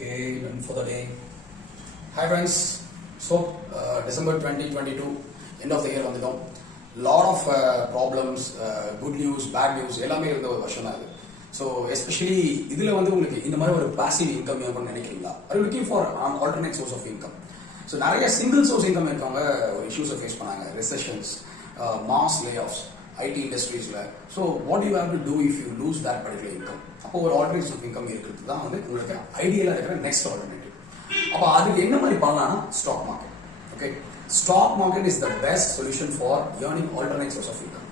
Okay, done for the day. Hi friends. So December 2022, end of the year வந்துட்டோம். Lot of problems, good news, bad news எல்லாமே இருந்த ஒரு வருஷம் தான் இது. So especially இதுல வந்து உங்களுக்கு இந்த மாதிரி ஒரு passive income வேணும்னு நினைக்கிறீங்களா? Are you looking for an alternate source of income? So நிறைய single source income இருக்கவங்க ஒரு issues ஃபேஸ் பண்ணாங்க. Recessions, mass layoffs, IT industries. So what do you have to do if you lose that particular income? அப்போ ஒரு alternative of income இருக்கிறது தான் வந்து உங்களுக்கு ஐடியலாக இருக்கிற நெக்ஸ்ட் ஆல்டர்னேட்டிவ். அப்போ அதுக்கு என்ன மாதிரி பண்ணலாம்னா stock market. Okay, stock market is the best solution for earning alternate source of income.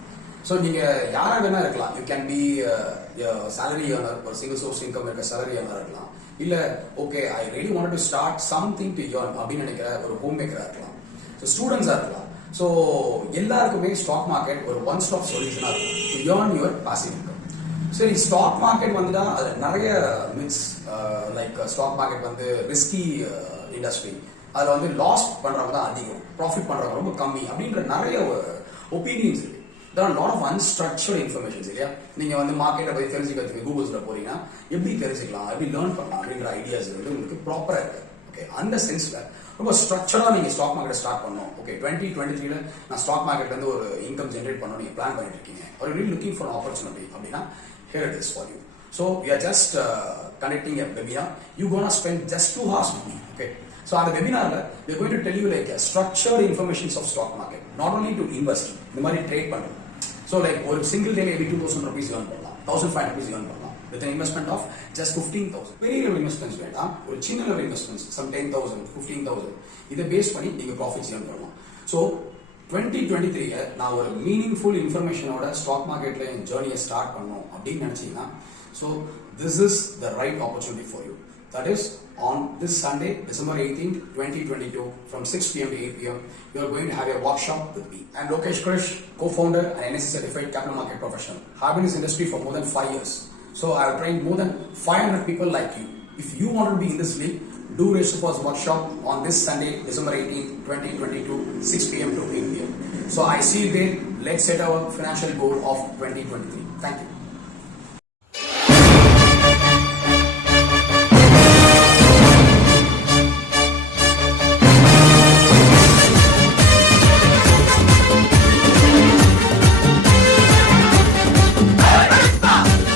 So நீங்கள் யாராக வேணா இருக்கலாம். You can be salary earner, ஒரு சிங்கிள் சோர்ஸ் இன்கம் இருக்க சேலரி ஏர்னர் இருக்கலாம். இல்லை okay I really want to start something to earn அப்படின்னு நினைக்கிற ஒரு ஹோம் மேக்கராக இருக்கலாம். ஸோ ஸ்டூடெண்ட்ஸாக இருக்கலாம். ஸோ எல்லாருக்குமே ஸ்டாக் மார்க்கெட் ஒரு ஒன் ஸ்டாப் சொல்யூஷனாக இருக்கும் to earn your passive income. சரி, ஸ்டாக் மார்க்கெட் வந்துட்டா அது நிறைய மித்ஸ், லைக் ஸ்டாக் மார்க்கெட் வந்து ரிஸ்கி இண்டஸ்ட்ரி, அதில் வந்து லாஸ் பண்றவங்க தான் அதிகம், ப்ராஃபிட் பண்றவங்க ரொம்ப கம்மி அப்படின்ற நிறைய ஒப்பீனியன்ஸ் இருக்கு. there are lot of unstructured information இல்லையா. நீங்க வந்து மார்க்கெட்டை போய் தெரிஞ்சுக்கிறதுக்கு கூகுள்ஸ்ல போறீங்கன்னா எப்படி தெரிஞ்சுக்கலாம், எப்படி லேர்ன் பண்ணலாம் அப்படின்ற ஐடியாஸ் வந்து உங்களுக்கு ப்ராப்பரா இருக்கு. ஓகே, அந்த சென்ஸ்ல ரொம்ப ஸ்ட்ரக்சரா நீங்க ஸ்டாக் மார்க்கெட் ஸ்டார்ட் பண்ணணும். ஓகே, 2023 நான் ஸ்டாக் மார்க்கெட்ல இருந்து ஒரு இன்கம் ஜெனரேட் பண்ணணும் நீங்க பிளான் பண்ணிட்டு இருக்கீங்க, or really looking for an opportunity அப்படின்னா here it is for you. So we are just connecting a webinar. You gonna spend just 2 hours with me. Okay, so on the webinar we are going to tell you like structured information of stock market, not only to invest, இந்த மாதிரி trade பண்றது. So like ஒரு single day maybe 2000 rupees earn பண்ணலாம், 1500 rupees earn பண்ணலாம் with an investment of just 15,000. பெரிய level investments வேண்டாம், ஒரு சின்ன level investments some 10,000 15,000 இதை பேஸ் பண்ணி நீங்க ப்ராஃபிட்ஸ் earn பண்ணலாம். So 2023 நான் ஒரு மீனிங்ஃபுல் இன்ஃபர்மேஷனோட ஸ்டாக் மார்க்கெட்ல என் ஜேர்னியை ஸ்டார்ட் பண்ணணும் அப்படின்னு நினைச்சீங்கன்னா, so this is the right opportunity for you. That is on this Sunday, December 18th, 2022, from 6 p.m. to 8 p.m. you are going to have a workshop with me. I am Lokesh Krish, co-founder and NSE certified capital market professional. I have been in this industry for more than 5 years. So I have trained more than 500 people like you. If you want to be in this league, do register for this workshop on this Sunday, December 18th, 2022, 6 p.m. to 8 p.m. So I see you there. Let's set our financial goal of 2023. Thank you.